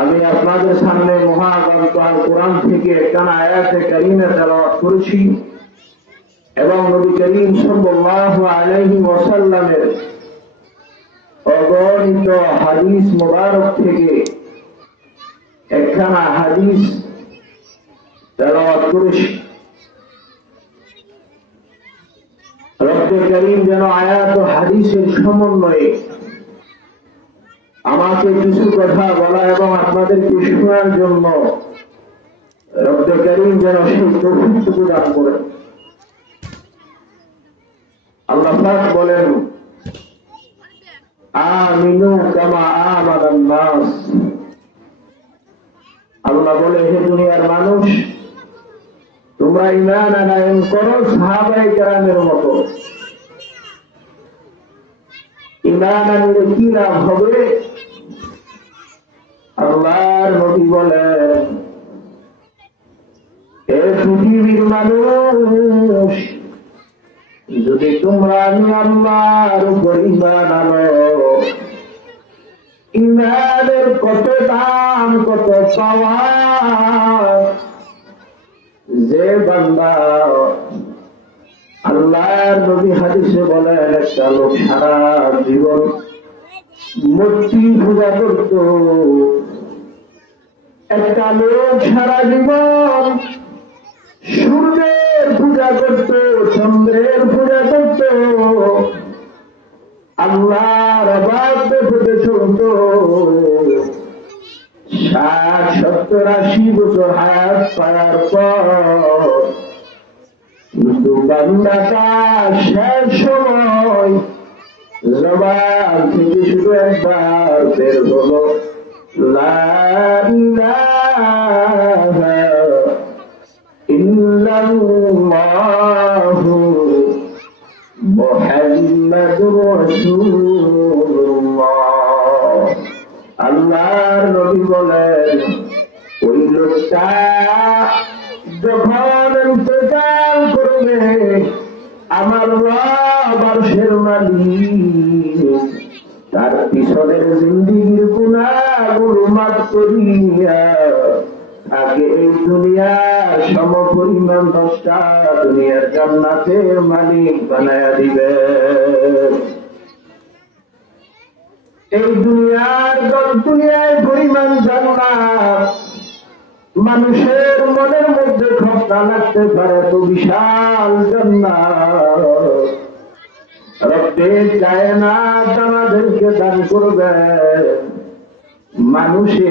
আমি আপনাদের সামনে মহাগ্রন্থ আল কোরআন থেকে একখানা আয়াতে কারিমে তেলাওয়াত করেছি এবং নবী করিম সাল্লাল্লাহু আলাইহি ওয়াসাল্লামের অগণিত হাদিস মুবারক থেকে একখানা হাদিস তেলাওয়াত করেছি। রব্বে করিম যেন আয়াত ও হাদিসের সমন্বয়ে আমাকে কিছু কথা বলা এবং আপনাদেরকে শোনার জন্য রব্বে করিম যেন সেই তৌফিক দান করেন। আল্লাহ পাক বলেন, আমিনু কামা আমানান নাস। আল্লাহ বলে, হে দুনিয়ার মানুষ, তোমরা ঈমান আনয়ন করো সাহাবায়ে কেরামের মতো। ঈমান আনলে কি লাভ হবে? আল্লাহর নবী বলেন, হে পৃথিবীর মানুষ, যদি তোমরা আমি আল্লাহর উপর ঈমান আনো, ঈমানের কত দাম, কত পাওয়া। যে বান্দা আল্লাহর নবী হাদিসে বলেন, একটা লোক সারা জীবন মূর্তি পূজা করত, একটা লোক সারা জীবন সূর্যের পূজা করত, চন্দ্রের পূজা করত, আল্লাহর ইবাদত করতে চলত, 60-70-80 বছর হায়াত পাওয়ার পর কিন্তু বান্দাটা শেষ সময় জবান থেকে শুধু একবার বের হলো, লা ইলাহা ইল্লাল্লাহু মুহাম্মাদুর রাসূলুল্লাহ। আল্লাহর নবী বলেন, ওই লোকটা যখন ইন্তেকাল করবে, আমার রব আরশের মালিক তার পিছনের জিন্দেগীর গুনাহগুলো মাফ করিয়া আগে এই দুনিয়ার সমপরিমাণ 10টা দুনিয়ার জান্নাতের মালিক বানায়া দিবে। এই দুনিয়ার পরিমাণ জান্নাত মানুষের মনের মধ্যে খতরা লাগতে পারে, তো বিশাল জান্নাত রব্বে কায়নাত আমাদেরকে দান করবে। মানুষের